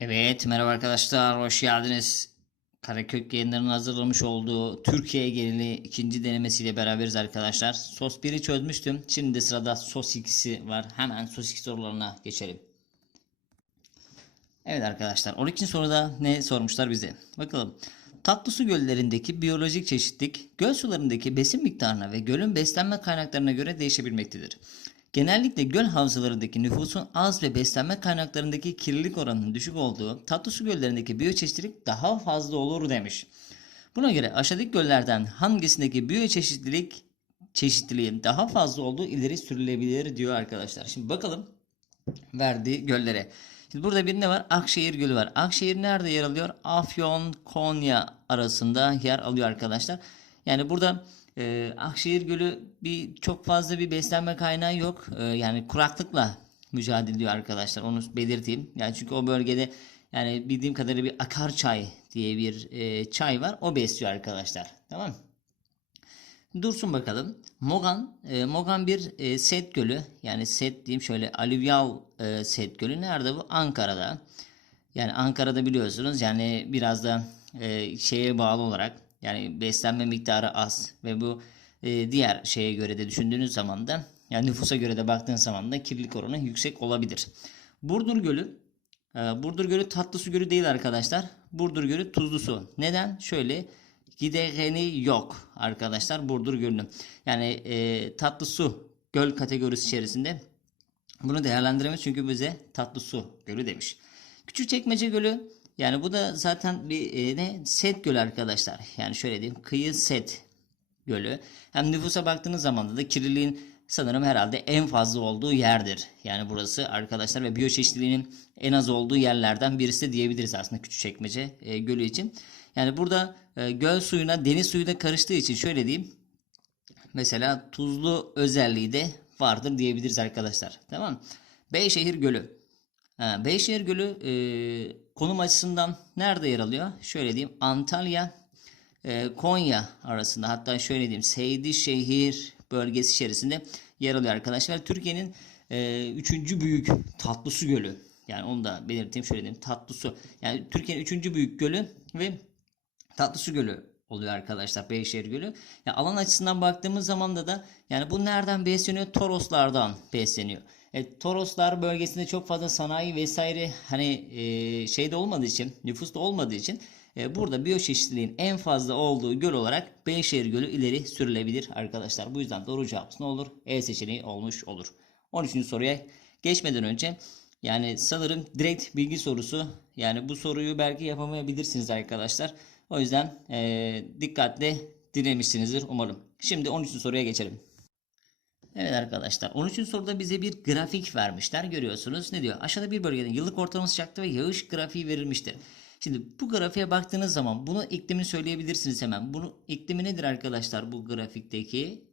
Evet merhaba arkadaşlar hoş geldiniz. Karakök yayınlarının hazırlamış olduğu Türkiye geneli ikinci denemesiyle beraberiz arkadaşlar. Sos 1'i çözmüştüm. Şimdi de sırada sos 2'si var. Hemen sos 2 sorularına geçelim. Evet arkadaşlar 12. soruda ne sormuşlar bize? Bakalım. Tatlı su göllerindeki biyolojik çeşitlilik göl sularındaki besin miktarına ve gölün beslenme kaynaklarına göre değişebilmektedir. Genellikle göl havzalarındaki nüfusun az ve beslenme kaynaklarındaki kirlilik oranının düşük olduğu tatlı su göllerindeki biyoçeşitlilik daha fazla olur demiş. Buna göre aşağıdaki göllerden hangisindeki biyoçeşitlilik çeşitliliğin daha fazla olduğu ileri sürülebilir diyor arkadaşlar. Şimdi bakalım verdiği göllere. Şimdi burada bir ne var? Akşehir Gölü var. Akşehir nerede yer alıyor? Afyon, Konya arasında yer alıyor arkadaşlar. Yani burada e, Akşehir Gölü bir çok fazla bir beslenme kaynağı yok. E, yani kuraklıkla mücadele ediyor arkadaşlar. Onu belirteyim. Yani çünkü o bölgede yani bildiğim kadarıyla bir akar çay diye bir e, çay var. O besliyor arkadaşlar. Tamam mı? Dursun bakalım. Mogan, e, Mogan bir e, set gölü. Yani set diyeyim şöyle alüvyal e, set gölü. Nerede bu? Ankara'da. Yani Ankara'da biliyorsunuz yani biraz da e, şeye bağlı olarak yani beslenme miktarı az ve bu e, diğer şeye göre de düşündüğünüz zaman da yani nüfusa göre de baktığınız zaman da kirlilik oranı yüksek olabilir. Burdur Gölü e, Burdur Gölü tatlı su gölü değil arkadaşlar. Burdur Gölü tuzlu su. Neden? Şöyle gideri yok arkadaşlar Burdur Gölü'nün. Yani e, tatlı su göl kategorisi içerisinde bunu değerlendiremeyiz çünkü bize tatlı su gölü demiş. Küçükçekmece Gölü yani bu da zaten bir e, ne set gölü arkadaşlar. Yani şöyle diyeyim kıyı set gölü. Hem nüfusa baktığınız zaman da kirliliğin sanırım herhalde en fazla olduğu yerdir. Yani burası arkadaşlar ve biyoçeşitliliğinin en az olduğu yerlerden birisi diyebiliriz aslında Küçükçekmece e, Gölü için. Yani burada e, göl suyuna deniz suyu da karıştığı için şöyle diyeyim. Mesela tuzlu özelliği de vardır diyebiliriz arkadaşlar. Tamam Beyşehir Gölü. Ha, Beyşehir Gölü e, konum açısından nerede yer alıyor? Şöyle diyeyim Antalya, e, Konya arasında hatta şöyle diyeyim Seydişehir bölgesi içerisinde yer alıyor arkadaşlar. Türkiye'nin e, üçüncü büyük tatlı su gölü. Yani onu da belirteyim şöyle diyeyim tatlı su. Yani Türkiye'nin üçüncü büyük gölü ve tatlı su gölü oluyor arkadaşlar Beyşehir Gölü. Ya alan açısından baktığımız zaman da da yani bu nereden besleniyor? Toroslardan besleniyor. E, Toroslar bölgesinde çok fazla sanayi vesaire hani e, şeyde olmadığı için, nüfusta olmadığı için e, burada biyoçeşitliliğin en fazla olduğu göl olarak Beyşehir Gölü ileri sürülebilir arkadaşlar. Bu yüzden doğru cevabımız ne olur? E seçeneği olmuş olur. 13. soruya geçmeden önce yani sanırım direkt bilgi sorusu. Yani bu soruyu belki yapamayabilirsiniz arkadaşlar. O yüzden e, dikkatle dinlemişsinizdir umarım. Şimdi 13. soruya geçelim. Evet arkadaşlar 13. soruda bize bir grafik vermişler görüyorsunuz. Ne diyor? Aşağıda bir bölgenin yıllık ortalama sıcaklığı ve yağış grafiği verilmiştir. Şimdi bu grafiğe baktığınız zaman bunu iklimini söyleyebilirsiniz hemen. Bunu iklimi nedir arkadaşlar bu grafikteki?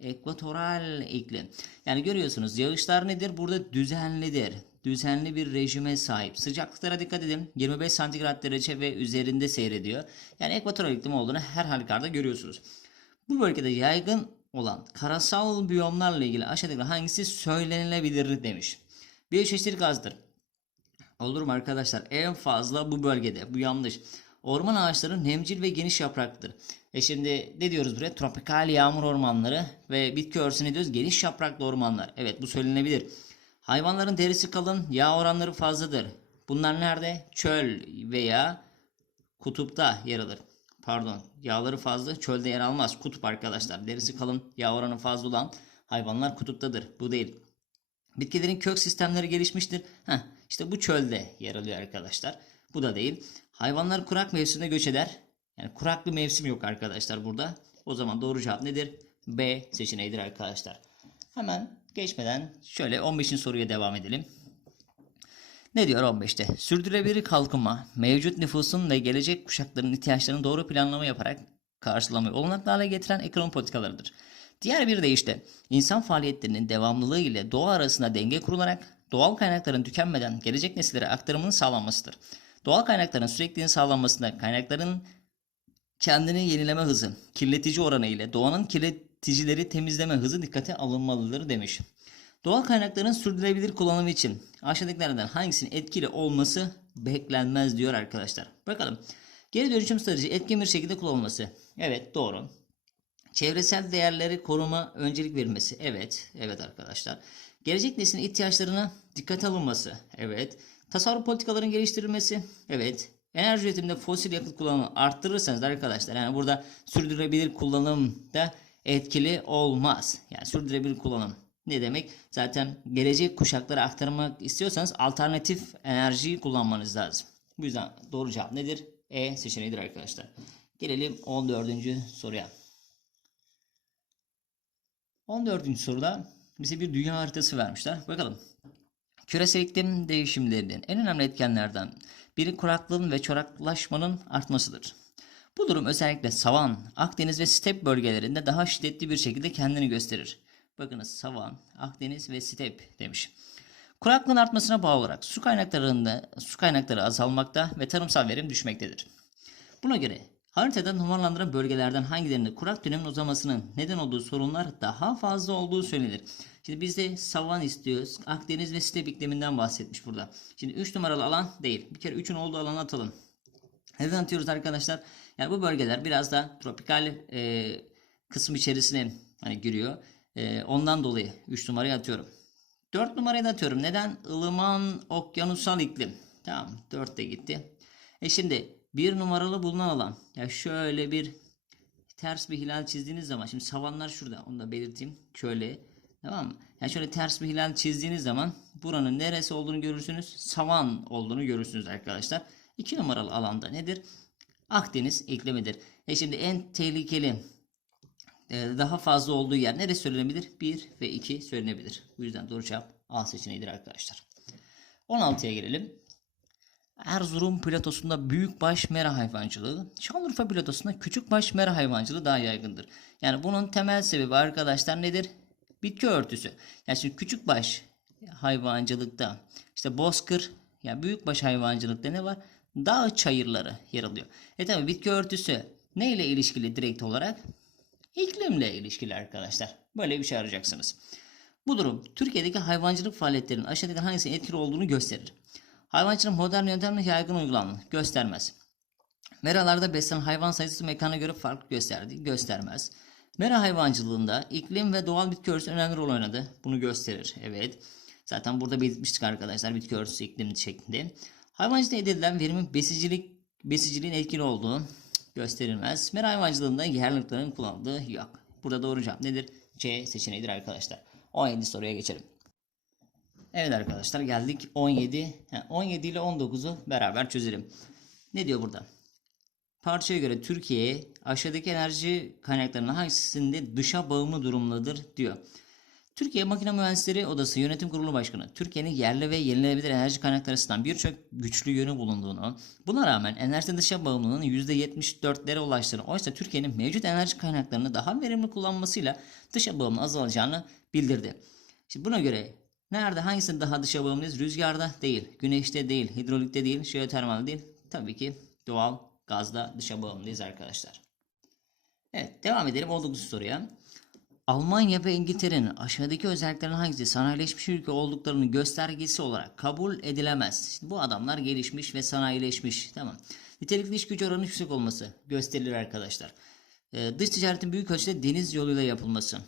Ekvatoral iklim. Yani görüyorsunuz yağışlar nedir? Burada düzenlidir. Düzenli bir rejime sahip. Sıcaklıklara dikkat edin. 25 santigrat derece ve üzerinde seyrediyor. Yani ekvatoral iklim olduğunu her halükarda görüyorsunuz. Bu bölgede yaygın olan karasal biyomlarla ilgili aşağıdaki hangisi söylenilebilir demiş. Biyoçeşitlilik azdır. Olur mu arkadaşlar? En fazla bu bölgede. Bu yanlış. Orman ağaçları nemcil ve geniş yapraklıdır. E şimdi ne diyoruz buraya? Tropikal yağmur ormanları ve bitki örtüsü ne diyoruz? Geniş yapraklı ormanlar. Evet bu söylenebilir. Hayvanların derisi kalın, yağ oranları fazladır. Bunlar nerede? Çöl veya kutupta yer alır. Pardon, yağları fazla, çölde yer almaz. Kutup arkadaşlar. Derisi kalın, yağ oranı fazla olan hayvanlar kutuptadır. Bu değil. Bitkilerin kök sistemleri gelişmiştir. Heh, işte bu çölde yer alıyor arkadaşlar. Bu da değil. Hayvanlar kurak mevsimde göç eder. Yani kurak bir mevsim yok arkadaşlar burada. O zaman doğru cevap nedir? B seçeneğidir arkadaşlar. Hemen geçmeden şöyle 15. soruya devam edelim. Ne diyor 15'te? Sürdürülebilir kalkınma, mevcut nüfusun ve gelecek kuşakların ihtiyaçlarını doğru planlama yaparak karşılamayı olanaklı hale getiren ekonomi politikalarıdır. Diğer bir deyişle insan faaliyetlerinin devamlılığı ile doğa arasında denge kurularak doğal kaynakların tükenmeden gelecek nesillere aktarımının sağlanmasıdır. Doğal kaynakların sürekliliğinin sağlanmasında kaynakların kendini yenileme hızı, kirletici oranı ile doğanın kirleticileri temizleme hızı dikkate alınmalıdır demiş. Doğal kaynakların sürdürülebilir kullanımı için aşağıdakilerden hangisinin etkili olması beklenmez diyor arkadaşlar. Bakalım. Geri dönüşüm strateji etkin bir şekilde kullanılması. Evet doğru. Çevresel değerleri koruma öncelik verilmesi. Evet. Evet arkadaşlar. Gelecek neslin ihtiyaçlarına dikkat alınması. Evet. Tasarruf politikaların geliştirilmesi. Evet. Enerji üretiminde fosil yakıt kullanımı arttırırsanız arkadaşlar yani burada sürdürülebilir kullanım da etkili olmaz. Yani sürdürülebilir kullanım ne demek? Zaten gelecek kuşaklara aktarmak istiyorsanız alternatif enerjiyi kullanmanız lazım. Bu yüzden doğru cevap nedir? E seçeneğidir arkadaşlar. Gelelim 14. soruya. 14. soruda bize bir dünya haritası vermişler. Bakalım. Küresel iklim değişimlerinin en önemli etkenlerden biri kuraklığın ve çoraklaşmanın artmasıdır. Bu durum özellikle savan, Akdeniz ve step bölgelerinde daha şiddetli bir şekilde kendini gösterir. Bakınız savan, Akdeniz ve step demiş. Kuraklığın artmasına bağlı olarak su kaynaklarında su kaynakları azalmakta ve tarımsal verim düşmektedir. Buna göre haritada numaralandıran bölgelerden hangilerinde kurak dönemin uzamasının neden olduğu sorunlar daha fazla olduğu söylenir. Şimdi biz de savan istiyoruz. Akdeniz ve step ikliminden bahsetmiş burada. Şimdi 3 numaralı alan değil. Bir kere 3'ün olduğu alanı atalım. Neden atıyoruz arkadaşlar? Yani bu bölgeler biraz da tropikal e, kısım içerisine hani giriyor. E, ondan dolayı 3 numarayı atıyorum. 4 numarayı da atıyorum. Neden? Ilıman okyanusal iklim. Tamam 4 de gitti. E şimdi bir numaralı bulunan alan. Ya şöyle bir ters bir hilal çizdiğiniz zaman şimdi savanlar şurada onu da belirteyim. Şöyle tamam mı? Yani şöyle ters bir hilal çizdiğiniz zaman buranın neresi olduğunu görürsünüz. Savan olduğunu görürsünüz arkadaşlar. 2 numaralı alanda nedir? Akdeniz iklimidir. E şimdi en tehlikeli daha fazla olduğu yer neresi söylenebilir? 1 ve 2 söylenebilir. Bu yüzden doğru cevap A seçeneğidir arkadaşlar. 16'ya gelelim. Erzurum platosunda büyükbaş mera hayvancılığı, Şanlıurfa platosunda küçükbaş mera hayvancılığı daha yaygındır. Yani bunun temel sebebi arkadaşlar nedir? Bitki örtüsü. Yani şimdi küçükbaş hayvancılıkta işte bozkır yani büyükbaş hayvancılıkta ne var? Dağ çayırları yer alıyor. E tabi bitki örtüsü ne ile ilişkili direkt olarak? İklimle ilişkili arkadaşlar. Böyle bir şey arayacaksınız. Bu durum Türkiye'deki hayvancılık faaliyetlerinin aşağıdaki hangisinin etkili olduğunu gösterir. Hayvancılığın modern yöntemle yaygın uygulandığını göstermez. Meralarda beslenen hayvan sayısı mekana göre farklı gösterdi, göstermez. Mera hayvancılığında iklim ve doğal bitki örtüsü önemli rol oynadı. Bunu gösterir. Evet. Zaten burada belirtmiştik arkadaşlar bitki örtüsü iklim şeklinde. Hayvancılıkta elde edilen verimin besicilik, besiciliğin etkili olduğu gösterilmez. Mera hayvancılığında yerliliklerin kullanıldığı yok. Burada doğru cevap nedir? C seçeneğidir arkadaşlar. 17 soruya geçelim. Evet arkadaşlar geldik 17. Yani 17 ile 19'u beraber çözelim. Ne diyor burada? Parçaya göre Türkiye aşağıdaki enerji kaynaklarının hangisinde dışa bağımlı durumdadır diyor. Türkiye Makine Mühendisleri Odası Yönetim Kurulu Başkanı, Türkiye'nin yerli ve yenilenebilir enerji kaynakları açısından birçok güçlü yönü bulunduğunu, buna rağmen enerji dışa bağımlılığının %74'lere ulaştığını, oysa Türkiye'nin mevcut enerji kaynaklarını daha verimli kullanmasıyla dışa bağımlı azalacağını bildirdi. Şimdi buna göre nerede hangisinde daha dışa bağımlıyız? Rüzgarda değil, güneşte değil, hidrolikte değil, jeotermalde değil. Tabii ki doğal gazda dışa bağımlıyız arkadaşlar. Evet devam edelim 19 soruya. Almanya ve İngiltere'nin aşağıdaki özelliklerin hangisi sanayileşmiş ülke olduklarının göstergesi olarak kabul edilemez. Şimdi bu adamlar gelişmiş ve sanayileşmiş. Tamam. Nitelikli iş gücü oranı yüksek olması gösterilir arkadaşlar. Ee, dış ticaretin büyük ölçüde deniz yoluyla yapılması.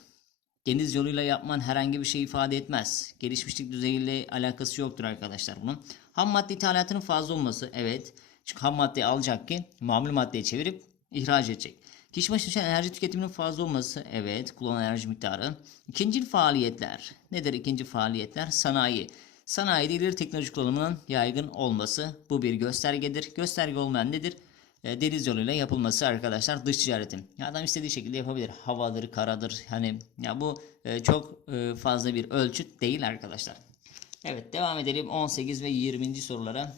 Deniz yoluyla yapman herhangi bir şey ifade etmez. Gelişmişlik düzeyiyle alakası yoktur arkadaşlar bunun. Ham madde ithalatının fazla olması. Evet. Çünkü ham maddeyi alacak ki mamul maddeye çevirip ihraç edecek. Kişi başına enerji tüketiminin fazla olması. Evet. Kullanılan enerji miktarı. İkinci faaliyetler. Nedir ikinci faaliyetler? Sanayi. Sanayide ileri teknoloji kullanımının yaygın olması. Bu bir göstergedir. Gösterge olmayan nedir? E, deniz yoluyla yapılması arkadaşlar dış ticaretin. Adam istediği şekilde yapabilir. Havadır, karadır. Hani ya bu e, çok e, fazla bir ölçüt değil arkadaşlar. Evet devam edelim 18 ve 20. sorulara.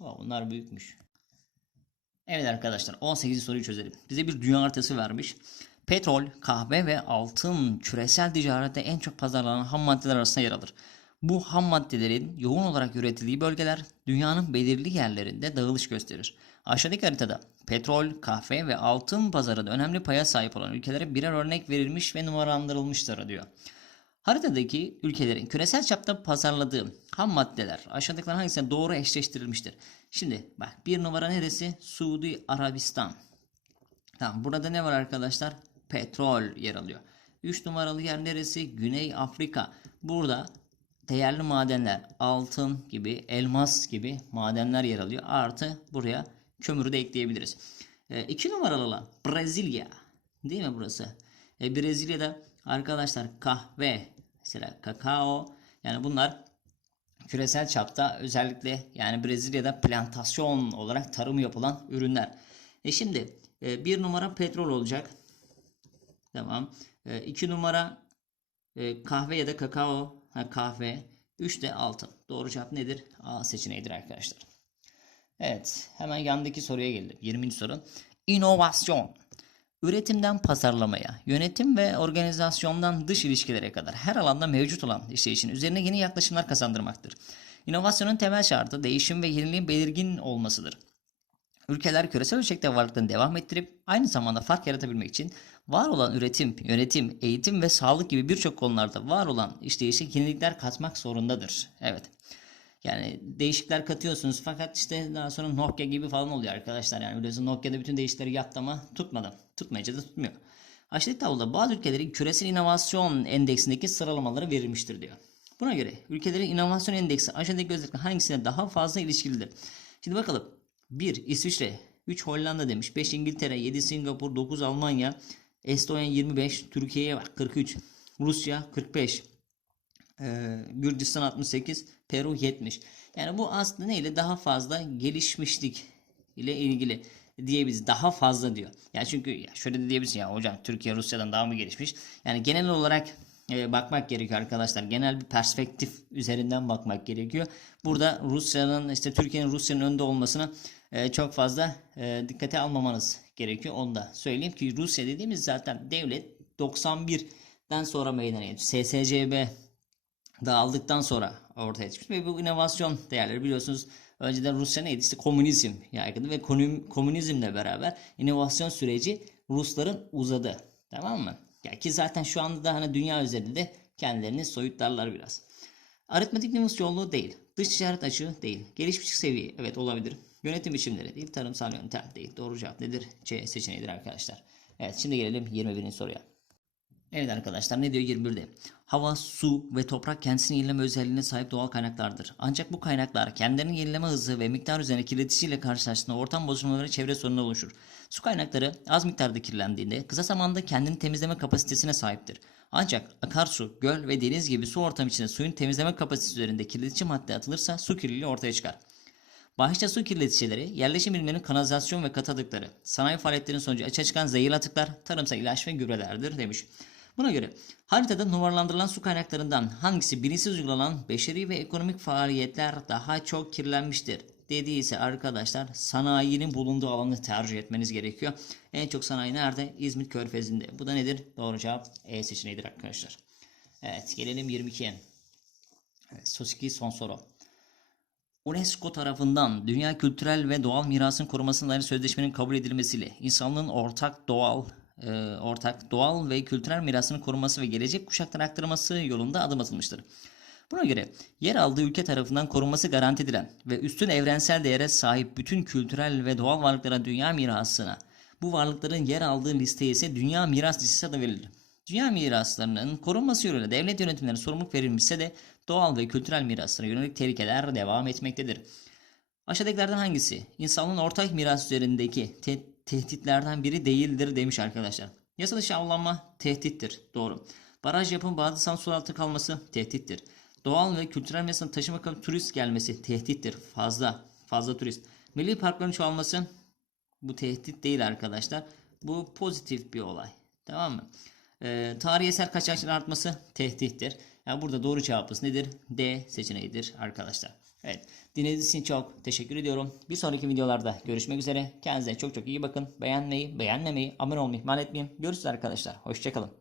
Bunlar büyükmüş. Evet arkadaşlar 18. soruyu çözelim. Bize bir dünya haritası vermiş. Petrol, kahve ve altın küresel ticarette en çok pazarlanan ham maddeler arasında yer alır. Bu ham maddelerin yoğun olarak üretildiği bölgeler dünyanın belirli yerlerinde dağılış gösterir. Aşağıdaki haritada petrol, kahve ve altın pazarında önemli paya sahip olan ülkelere birer örnek verilmiş ve numaralandırılmıştır diyor. Haritadaki ülkelerin küresel çapta pazarladığı ham maddeler aşağıdakilerden hangisine doğru eşleştirilmiştir? Şimdi bak bir numara neresi? Suudi Arabistan. Tamam burada ne var arkadaşlar? Petrol yer alıyor. 3 numaralı yer neresi? Güney Afrika. Burada değerli madenler, altın gibi, elmas gibi madenler yer alıyor. Artı buraya kömürü de ekleyebiliriz. 2 numaralı alan Brezilya. Değil mi burası? E, Brezilya'da arkadaşlar kahve, mesela kakao yani bunlar küresel çapta özellikle yani Brezilya'da plantasyon olarak tarım yapılan ürünler. E şimdi e, bir numara petrol olacak. Tamam. E, iki numara e, kahve ya da kakao. Ha, kahve. Üç de altın. Doğru cevap nedir? A seçeneğidir arkadaşlar. Evet. Hemen yandaki soruya geldim. 20. soru. İnovasyon. Üretimden pazarlamaya, yönetim ve organizasyondan dış ilişkilere kadar her alanda mevcut olan işleyişin üzerine yeni yaklaşımlar kazandırmaktır. İnovasyonun temel şartı değişim ve yeniliğin belirgin olmasıdır. Ülkeler küresel ölçekte varlıklarını devam ettirip aynı zamanda fark yaratabilmek için var olan üretim, yönetim, eğitim ve sağlık gibi birçok konularda var olan işleyişe yenilikler katmak zorundadır. Evet. Yani değişiklikler katıyorsunuz fakat işte daha sonra Nokia gibi falan oluyor arkadaşlar. Yani biliyorsunuz Nokia'da bütün değişiklikleri yaptı ama tutmadı. Da tutmuyor. Aşağıdaki tabloda bazı ülkelerin küresel inovasyon endeksindeki sıralamaları verilmiştir diyor. Buna göre ülkelerin inovasyon endeksi aşağıdaki özellikle hangisine daha fazla ilişkilidir? Şimdi bakalım. 1 İsviçre, 3 Hollanda demiş, 5 İngiltere, 7 Singapur, 9 Almanya, Estonya 25, Türkiye'ye bak 43, Rusya 45, ee, Gürcistan 68, Peru 70. Yani bu aslında neyle daha fazla gelişmişlik ile ilgili diyebiliriz. Daha fazla diyor. Yani çünkü şöyle de diyebilirsin ya hocam Türkiye Rusya'dan daha mı gelişmiş? Yani genel olarak e, bakmak gerekiyor arkadaşlar. Genel bir perspektif üzerinden bakmak gerekiyor. Burada Rusya'nın işte Türkiye'nin Rusya'nın önde olmasına e, çok fazla e, dikkate almamanız gerekiyor. Onu da söyleyeyim ki Rusya dediğimiz zaten devlet 91'den sonra meydana gelmiş. SSCB dağıldıktan sonra ortaya çıkmış ve bu inovasyon değerleri biliyorsunuz önceden Rusya neydi işte komünizm yaygındı ve komünizmle beraber inovasyon süreci Rusların uzadı tamam mı? Ya ki zaten şu anda da hani dünya üzerinde kendilerini soyutlarlar biraz. Aritmetik nüfus yoğunluğu değil. Dış ticaret açığı değil. Gelişmiş seviye evet olabilir. Yönetim biçimleri değil. Tarımsal yöntem değil. Doğru cevap nedir? C seçeneğidir arkadaşlar. Evet şimdi gelelim 21. soruya. Evet arkadaşlar ne diyor 21'de? Hava, su ve toprak kendisini yenileme özelliğine sahip doğal kaynaklardır. Ancak bu kaynaklar kendilerinin yenileme hızı ve miktar üzerine kirleticiyle karşılaştığında ortam bozulmaları ve çevre sorunu oluşur. Su kaynakları az miktarda kirlendiğinde kısa zamanda kendini temizleme kapasitesine sahiptir. Ancak akarsu, göl ve deniz gibi su ortamı içinde suyun temizleme kapasitesi üzerinde kirletici madde atılırsa su kirliliği ortaya çıkar. Başta su kirleticileri, yerleşim birimlerinin kanalizasyon ve katı atıkları, sanayi faaliyetlerinin sonucu açığa çıkan zehirli atıklar, tarımsal ilaç ve gübrelerdir demiş. Buna göre haritada numaralandırılan su kaynaklarından hangisi bilinçsiz uygulanan beşeri ve ekonomik faaliyetler daha çok kirlenmiştir? Dediyse arkadaşlar sanayinin bulunduğu alanı tercih etmeniz gerekiyor. En çok sanayi nerede? İzmit Körfezi'nde. Bu da nedir? Doğru cevap E seçeneğidir arkadaşlar. Evet gelelim 22'ye. Evet, son soru. UNESCO tarafından Dünya Kültürel ve Doğal Mirasın Korumasına dair sözleşmenin kabul edilmesiyle insanlığın ortak doğal e, ortak doğal ve kültürel mirasının korunması ve gelecek kuşaklara aktarılması yolunda adım atılmıştır. Buna göre yer aldığı ülke tarafından korunması garanti edilen ve üstün evrensel değere sahip bütün kültürel ve doğal varlıklara dünya mirasına bu varlıkların yer aldığı listeye ise dünya miras listesi adı verilir. Dünya miraslarının korunması yoluyla devlet yönetimlerine sorumluluk verilmişse de doğal ve kültürel miraslara yönelik tehlikeler devam etmektedir. Aşağıdakilerden hangisi insanlığın ortak miras üzerindeki te tehditlerden biri değildir demiş arkadaşlar. Yasa dışı avlanma tehdittir. Doğru. Baraj yapım bazı su altı kalması tehdittir. Doğal ve kültürel mirasın taşıma kabul turist gelmesi tehdittir. Fazla. Fazla turist. Milli parkların çoğalması bu tehdit değil arkadaşlar. Bu pozitif bir olay. Tamam mı? Ee, tarihi eser kaçakçılığın artması tehdittir. Yani burada doğru cevabımız nedir? D seçeneğidir arkadaşlar. Evet. Dinlediğiniz için çok teşekkür ediyorum. Bir sonraki videolarda görüşmek üzere. Kendinize çok çok iyi bakın. Beğenmeyi, beğenmemeyi, abone olmayı ihmal etmeyin. Görüşürüz arkadaşlar. Hoşçakalın.